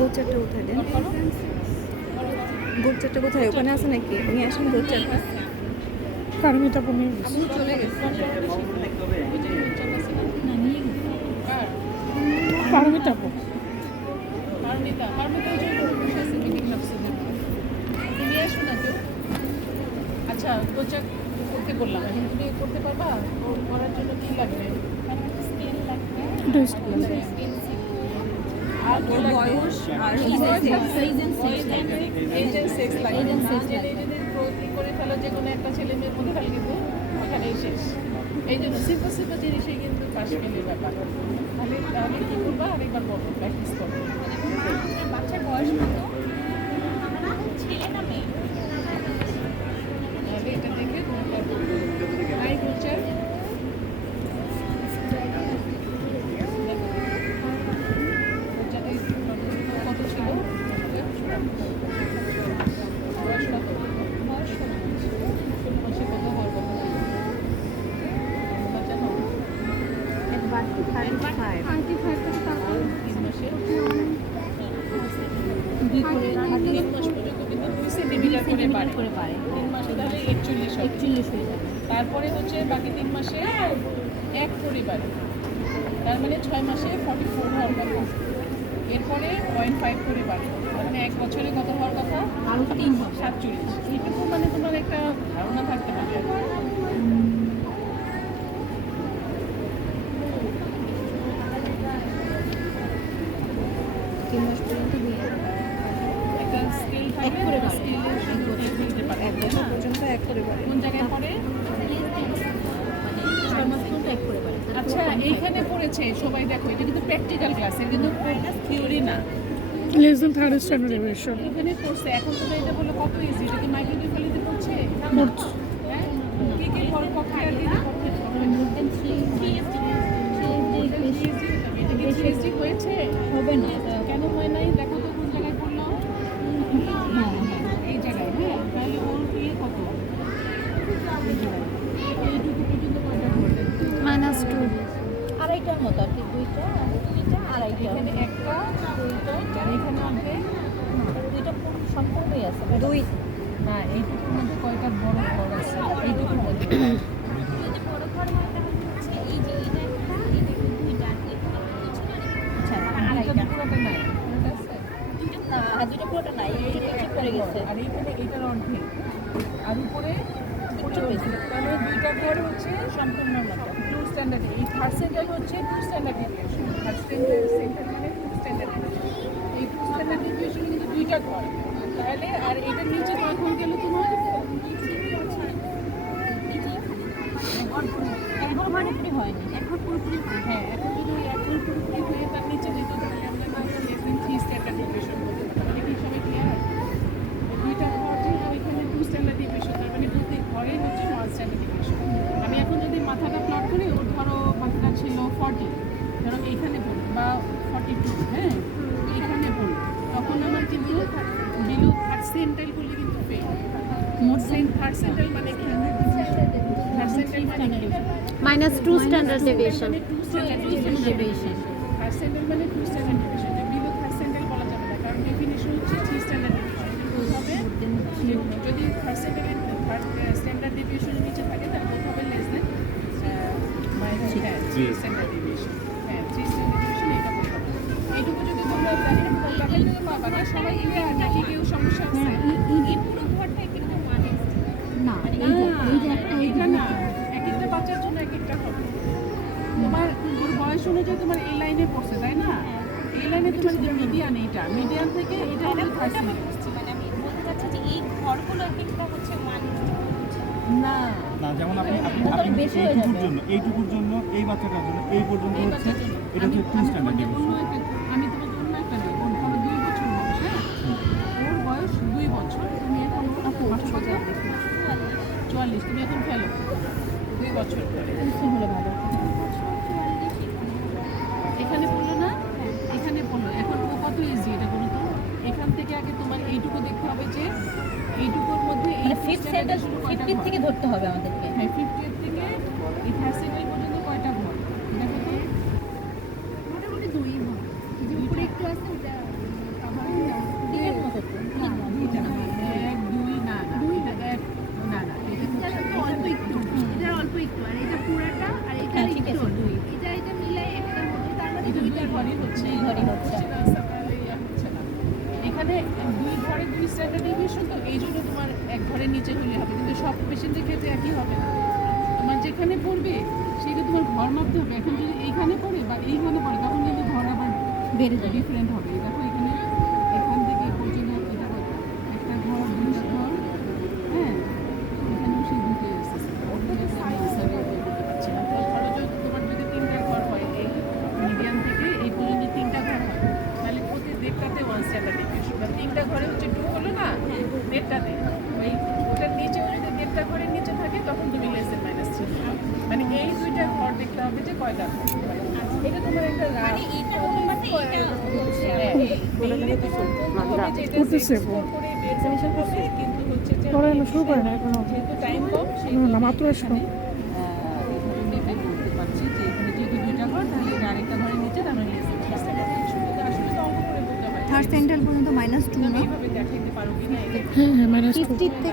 গোচারটা কোথায় দেন? গোচারটা কোথায়? ওখানে আছে নাকি? উনি আসেন গোচারটা। পারমিতা পনির চলে গেছে। পারমিতা পো আচ্ছা গোচা করতে বললাম, এখন তুমি করতে পারবা? করার জন্য কি লাগবে? স্কেল লাগবে, আর ওর বয়স আর করে ফেলো যে কোনো একটা ছেলে মেয়ের মধ্যে ফেলে কিন্তু ওখানেই শেষ। এই জন্য সিম্পল সিম্পল জিনিসই কিন্তু পাশ ফেলের ব্যাপার। তাহলে তাহলে কী করবা? আরেকবার বলো, প্র্যাকটিস করবো। বাচ্চার বয়স কত? ছেলে না মেয়ে? তাহলে এটা দেখে হাই গোচার কত ছিল? বয়স কত? মাসে কত হওয়ার কথা? জানো? 3 মাসে 3 মাস পর্যন্ত কিন্তু 2 সেন্টিমিটার করে বাড়ে। 3 মাসে তাহলে 41 হয়ে যাবে। তারপরে হচ্ছে বাকি 3 মাসে 1 করে বাড়ে, তার মানে 6 মাসে 44 হওয়ার কথা। এরপরে 0.5 করে বাড়ে, তার মানে 1 বছরে কত হওয়ার কথা? আরও 3 হবে। 47। এইটুকু মানে তোমার একটা ধারণা থাকতে হবে। একটা স্কেল থাকে, স্কেলের সঙ্গে বুঝতে পারে 1 বছর পর্যন্ত 1 করে বাড়ে। কোন জায়গায় পড়ে। মানে 6 মাস পর্যন্ত 1 করে বাড়ে। আচ্ছা এইখানে পড়েছে সবাই, দেখো এটা কিন্তু প্র্যাকটিক্যাল ক্লাস, এটা কিন্তু থিওরি না। লেস দেন থার্ড স্ট্যান্ডার্ড এভারেশন এখানে পড়ছে, এখন তোমরা এটা বলো কত ইজি, এটা কি মাইক্রোকেফালিতে পড়ছে? হ্যাঁ, কি কি প্রক্রিয়া দিয়ে করতে হবে? এটা কি সিএসজি হয়েছে? হবে না। কেন হয় নাই? দেখো তো কোন জায়গায় পড়লো? এই জায়গায়। হ্যাঁ, তাহলে ওর ইয়ে কত? এইটুকু পর্যন্ত কয়টা পড়বে? -2 আড়াইটার মতো আর কি, দুইটা আড়াইটা। এখানে একটা, দুইটা, আর এখানে অর্ধেক। দুইটা সম্পূর্ণই আছে। 2 না, এইটুকুর মধ্যে কয়টা বড় ঘর আছে? এইটুকুর মধ্যে বড় ঘর মানে হচ্ছে এই যে এটা একটা, এটা দুইটা, আচ্ছা আড়াইটা। পুরোটা নাই, পুরোটা আছে। দুইটা পুরোটা নাই, এটা পড়ে গেছে। আর এইখানে এটার অর্ধেক, আর উপরে একটু বেশি। মানে দুইটা ঘর হচ্ছে সম্পূর্ণ মতো। 2 স্ট্যান্ডার্ড। এই থার্ড সেন্টার হচ্ছে 2 স্ট্যান্ডার্ড ডেভিয়েশন। থার্ড সেন্টার মানে 2 স্ট্যান্ডার্ড ডেভিয়েশন। এই 2 স্ট্যান্ডার্ড ডেভিয়েশনে কিন্তু দুইটা ঘর। তাহলে আর এটার নিচে কখন গেল তোমার? এখন পুরোপুরি হয়নি, এখন পুরোপুরি হয়নি। হ্যাঁ, এখন যদি ওই এক ঘর পুরোপুরি হয়ে তার নিচে যেত তাহলে আমরা না লেস দেন 3 স্ট্যান্ডার্ড ডেভিয়েশন বলতে পারতাম। এটা কি সবাই ক্লিয়ার? দুইটা ঘর যেহেতু ওইখানে 2 স্ট্যান্ডার্ড ডেভিয়েশন, তার মানে প্রত্যেক ঘরের হচ্ছে 1 স্ট্যান্ডার্ড ডেভিয়েশন। আমি এখন যদি মাথাটা প্লট করি, ওর ধরো মাথাটা ছিল 40, ধরো এইখানে বল বা 42, হ্যাঁ এইখানে বল, তখন আমার কিন্তু বিলো থার্ড সেন্টাইল বলে কিন্তু ফেল। থার্ড সেন্টাইল মানে কি? থার্ড সেন্টাইল মানে কি? -2 standard deviation. 2 standard deviation. Third centile মানে 2 standard deviation. Below third centile বলা যাবে না, কারণ ডেফিনিশন হচ্ছে 3 স্ট্যান্ডার্ড ডেভিয়েশন। হবে যদি থার্ড স্ট্যান্ডার্ড ডেভিয়েশনের নিচে থাকে তাহলে বলতে হবে লেস দেন 3 স্ট্যান্ডার্ড ডেভিয়েশন। হ্যাঁ, 3 স্ট্যান্ডার্ড ডেভিয়েশন এটা বলতে হবে। এইটুকু যদি তোমরা দেখেন তাহলে কিন্তু পাবা না। সবাই ক্লিয়ার নাকি কেউ সমস্যা আছে? এই পুরো ঘরটাই কিন্তু মানে না, এটা না, এক একটা বাচ্চার জন্য এক একটা হবে। তোমার ওর বয়স অনুযায়ী তোমার এই লাইনে পড়ছে, তাই না? এই লাইনে তোমার মিডিয়ান, এইটা মিডিয়ান থেকে এটা হলো থার্ড সেন্টার। মানে আমি বলতে চাচ্ছি যে এই ঘরগুলো একটা হচ্ছে না না, যেমন আপনি বেশি হয়ে যাবে। এইটুকুর জন্য এই বাচ্চাটার জন্য এই পর্যন্ত হচ্ছে, এটা হচ্ছে 2 স্ট্যান্ডার্ড আমি তোমাকে অন্য একটা নেব। সেন্টার 50 থেকে ধরতে হবে আমাদেরকে। হ্যাঁ 50 থেকে এই থার্ড সেন্টার পর্যন্ত কয়টা ঘর দেখো তো মোটামুটি দুই হবে এই যে উপরে একটু আছে ওটা কভার হয়ে যাবে দিনের মতো তো। দুইটা এক দুই না না দুইটা এক না না এটা এটা অল্প একটু এটা অল্প একটু আর এটা পুরাটা আর এটা হ্যাঁ, ঠিক একটু আছে, দুই। এটা মিলে একটা মতো তার মানে এটা দুইটা দুই ঘরই হচ্ছে দুই ঘরই হচ্ছে। হচ্ছে না এখানে দুই ঘরে দুই স্ট্যান্ডার্ড ডেভিয়েশন তো এই জন্য তোমার এক ঘরের নিচে হলে হবে কিন্তু সব পেশেন্টের ক্ষেত্রে একই হবে না তোমার যেখানে পড়বে সেটা তোমার ঘর মাপতে হবে এখন যদি এইখানে পড়ে বা এইখানে পড়ে তখন কিন্তু ঘর আবার বেড়ে যাবে ডিফারেন্ট হবে দেখো এখানে এখান থেকে পর্যন্ত এটা কত? একটা ঘর দুইটা ঘর হ্যাঁ এখানেও সেই দুটোই আসছে ধরো যদি তোমার যদি তিনটা ঘর হয় এই মিডিয়াম থেকে এই পর্যন্ত তিনটা ঘর হয় তাহলে প্রতি দেড়টাতে ওয়ান স্ট্যান্ডার্ড ডেভিয়েশন বা তিনটা ঘরে হচ্ছে টু হলো না দেড়টাতে ওই ওটার নিচে যদি দেড়টা ঘরের নিচে থাকে তখন তুমি লেস দেন মাইনাস থ্রি মানে এই দুইটা ঘর দেখতে হবে যে কয়টা ঘর এটা তোমার একটা মানে এটা অনুপাতে এটা হচ্ছে আর কি। করতেছে কিন্তু হচ্ছে যে পড়া এখনো শুরু করে না এখনো যেহেতু টাইম কম সেই না মাত্র এসো নেবে বলতে পারছি যে এখানে যেহেতু দুইটা ঘর তাহলে এটা আরেকটা ঘরের নিচে তার মানে আসলে তো অঙ্ক করে বলতে হয় থার্ড সেন্টার পর্যন্ত -2 না এইভাবে দেখাইতে পারো কিনা এটা হ্যাঁ হ্যাঁ -2 50 থেকে